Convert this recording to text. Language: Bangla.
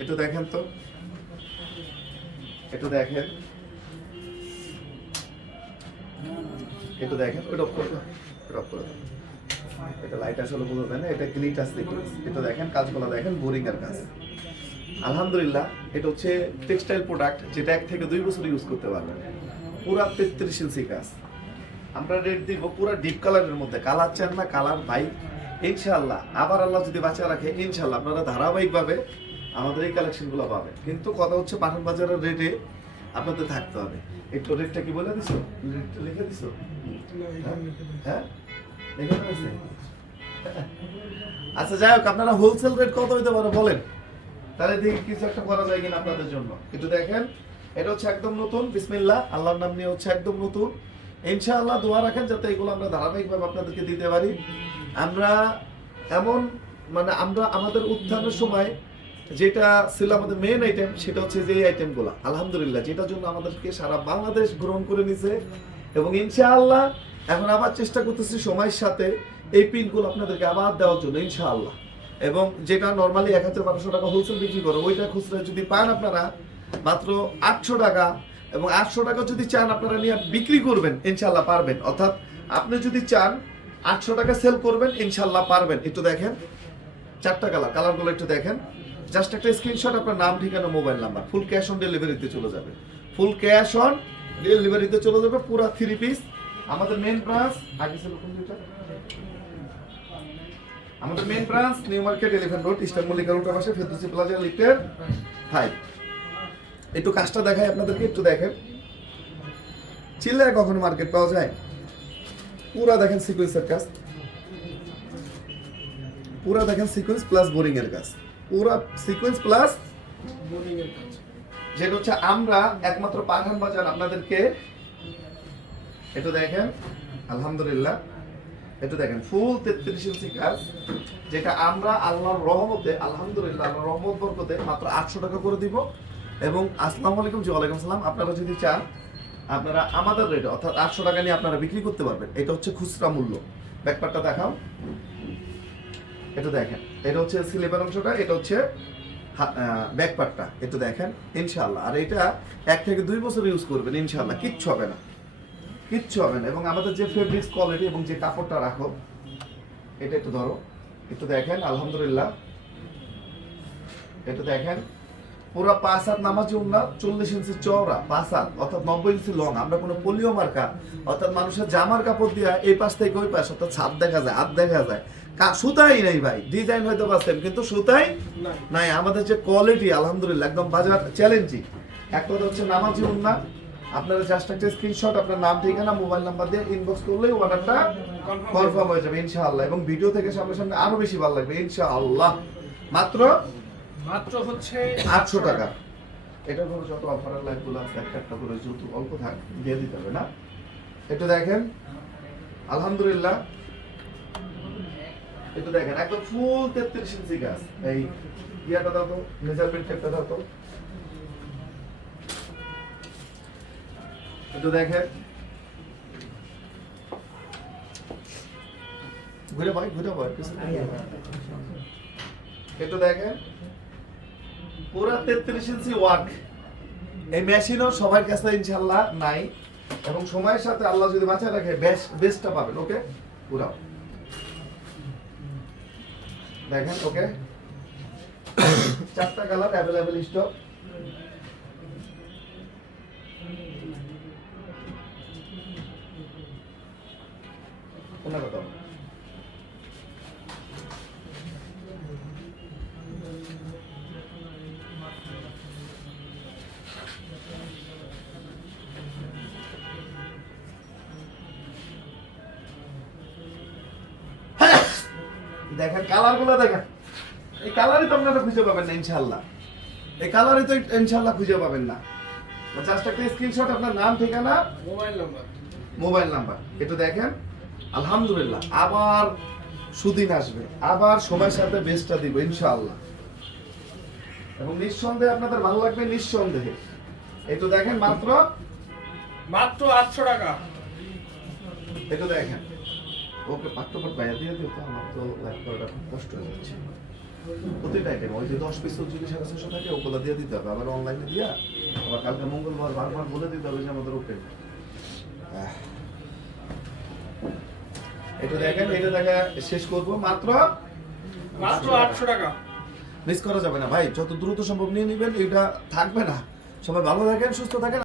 একটু। দেখেন তো। একটু দেখেন। একটু দেখেন। অফ করে এটা লাইট আসলে এটা দেখেন, কাজগুলো দেখেন বোরিং এর কাজ। আলহামদুলিল্লাহ, এটা হচ্ছে টেক্সটাইল প্রোডাক্ট যেটা এক থেকে দুই বছর ইউজ করতে পারবেন। পুরা তেত্রিশ ইঞ্চি কাজ। আমরা রেট দিব পুরা ডিপ কালারের মধ্যে। কালার চান না কালার ভাই ইনশাআল্লাহ আবার আল্লাহ যদি বাঁচা রাখে ইনশাল্লাহ আপনারা ধারাবাহিকভাবে আমাদের এই কালেকশনগুলো পাবেন। কিন্তু কথা হচ্ছে পাঠান বাজারের রেটে আপনাদের থাকতে হবে। একটু রেটটা কি বলে দিছো? রেটটা লিখে দিছো? হ্যাঁ? লিখে আচ্ছা যাই হোক আপনারা হোলসেল রেট কত হইতে পারে বলেন। তাহলে দেখি কিছু একটা করা যায় কিনা আপনাদের জন্য। একটু দেখেন এটা হচ্ছে একদম নতুন বিসমিল্লাহ আল্লাহর নাম নিয়ে হচ্ছে একদম নতুন। ইনশাআল্লাহ দোয়া রাখেন যাতে এগুলো আমরা ধারাবাহিকভাবে আপনাদেরকে দিতে পারি। আমরা এমন মানে আমরা আমাদের উত্থানের সময় যেটা ছিল আমাদের মেন আইটেম সেটা হচ্ছে যে আইটেমগুলো আলহামদুলিল্লাহ, যেটার জন্য আমাদেরকে সারা বাংলাদেশ গ্রহণ করে নিছে এবং ইনশাআল্লাহ এখন আবার চেষ্টা করতেছি সময়ের সাথে এই পিনগুলো আপনাদেরকে আবার দেওয়ার জন্য, ইনশাআল্লাহ। এবং যেটা নর্মালি এক হাজার বারোশো টাকা হোলসেল বিক্রি করে, ওইটা খুচরা যদি পান আপনারা মাত্র আটশো টাকা এবং আটশো টাকা যদি চান আপনারা নিয়ে বিক্রি করবেন ইনশাল্লাহ পারবেন। অর্থাৎ আপনি যদি চান আটশো টাকা সেল করবেন, ইনশাল্লাহ পারবেন। একটু দেখেন, চারটা কালার কালারগুলো একটু দেখেন। জাস্ট একটা স্ক্রিনশট আপনার নাম, ঠিকানা mobile number full cash on ডেলিভারিতে চলে যাবে। ফুল ক্যাশ অন ডেলিভারিতে চলে যাবে, পুরো থ্রি পিস আমাদের মেন ব্রাঞ্চ আগে ছিল? আমাদের main branch New Market Elephant Road Eastern Mallika road পাশে ফেরদৌসি প্লাজা লিফটের ফাইভ একটু কাজটা দেখাই আপনাদেরকে, একটু দেখেন। চিল্লায় কখনো মার্কেট পাওয়া যায়? পুরা দেখেন সিকোয়েন্সের কাজ। পুরা দেখেন সিকোয়েন্স প্লাস বোরিং এর কাজ। পুরা সিকোয়েন্স প্লাস যেটা হচ্ছে আমরা একমাত্র পাঠান বাজার আপনাদেরকে একটু দেখেন, আলহামদুলিল্লাহ। একটু দেখেন ফুল তেত্রিশ ইঞ্চি কাজ, যেটা আমরা আল্লাহর রহমতে, আলহামদুলিল্লাহ, আল্লাহর রহমত বরকতে মাত্র আটশো টাকা করে দিব। এবং আসসালামু আলাইকুম জি, ওয়ালাইকুম সালাম। আপনারা যদি চান আপনারা আমাদের রেটে অর্থাৎ আটশো টাকা নিয়ে আপনারা বিক্রি করতে পারবেন। এটা হচ্ছে খুচরা মূল্য। ব্যাকপারটা দেখাও। এটা দেখেন। এটা হচ্ছে সিলেবার অংশটা, এটা হচ্ছে ব্যাকপারটা একটু দেখেন ইনশাল্লাহ আর এটা এক থেকে দুই বছর ইউজ করবেন ইনশাল্লাহ কিচ্ছু হবে না। কিচ্ছু হবে না। এবং আমাদের যে ফেব্রিক্স কোয়ালিটি এবং যে কাপড়টা রাখো, এটা একটু ধরো। একটু দেখেন, আলহামদুলিল্লাহ। এটা দেখেন পুরো পাঁচ হাত নামাজি উন্না চল্লিশ ইঞ্চি চওড়া পাঁচ হাত অর্থাৎ নব্বই ইঞ্চি লং আমরা কোনো পোলিও মার্কা অর্থাৎ মানুষের জামার কাপড় দিয়া এই পাশ থেকে ওই পাশ অর্থাৎ ছাদ দেখা যায় হাত দেখা যায়। কা- সুতাই নেই ভাই ডিজাইন হয়তো পাচ্ছেন কিন্তু সুতাই নাই। আমাদের যে কোয়ালিটি আলহামদুলিল্লাহ একদম বাজার চ্যালেঞ্জিং এক কথা হচ্ছে নামাজি উন্না আপনারা জাস্ট একটা স্ক্রিনশট আপনার নাম ঠিকানা মোবাইল নাম্বার দিয়ে ইনবক্স করলেই অর্ডারটা কনফার্ম হয়ে যাবে। ইনশাআল্লাহ। এবং ভিডিও থেকে সামনে সামনে আরও বেশি ভালো লাগবে ইনশাআল্লাহ। মাত্র মাত্র হচ্ছে আটশো টাকা। এটা করে যত অফারের লাইফগুলো আছে, একটা একটা করে যেহেতু অল্প থাক, দিয়ে দিতে হবে না? একটু দেখেন। আলহামদুলিল্লাহ। একটু দেখেন, একদম ফুল তেত্রিশ ইঞ্চি গাছ এই ইয়াটা দাও তো মেজারমেন্ট টেপটা দাও তো। একটু দেখেন। ঘুরে ভাই ঘুরে ভাই একটু দেখেন। পুরা তেত্রিশ ইঞ্চি ওয়ার্ক এই মেশিনও সবার কাছে ইনশাল্লাহ নাই। এবং সময়ের সাথে আল্লাহ যদি বাঁচায় রাখে বেস্ট বেস্টটা পাবেন ওকে পুরাও। দেখেন ওকে চারটা কালার অ্যাভেলেবেল স্টক কথা দেখেন কালারগুলো দেখেন। এই কালারই তো আপনারা খুঁজে পাবেন না ইনশাল্লাহ এই কালারই তো ইনশাল্লাহ খুঁজে পাবেন না। জাস্ট একটা স্ক্রিনশট আপনার নাম ঠিকানা? Mobile number. Mobile number. একটু দেখেন। আলহামদুলিল্লাহ আবার সুদিন আসবে। আবার সময়ের সাথে বেস্টটা দিব ইনশাআল্লাহ। এবং নিঃসন্দেহে আপনাদের ভালো লাগবে নিঃসন্দেহে। একটু দেখেন মাত্র? মাত্র আটশো টাকা। একটু দেখেন। ওকে পাঠ্যপাঠ বাইরে দিয়ে দিও তো আমার তো লাইফ করাটা খুব কষ্ট হয়ে যাচ্ছে। প্রতিটা আইটেম ওই যে দশ পিস যদি সাড়ে ছশো থাকে ওগুলো দিয়ে দিতে হবে। আবার অনলাইনে দিয়া আবার কালকে মঙ্গলবার বারবার বলে দিতে হবে যে আমাদের ওপেন এটা দেখেন এটা দেখা শেষ করব। মাত্র? মাত্র আটশো টাকা। মিস করা যাবে না। ভাই যত দ্রুত সম্ভব নিয়ে নেবেন এটা থাকবে না। সবাই ভালো থাকেন সুস্থ থাকেন।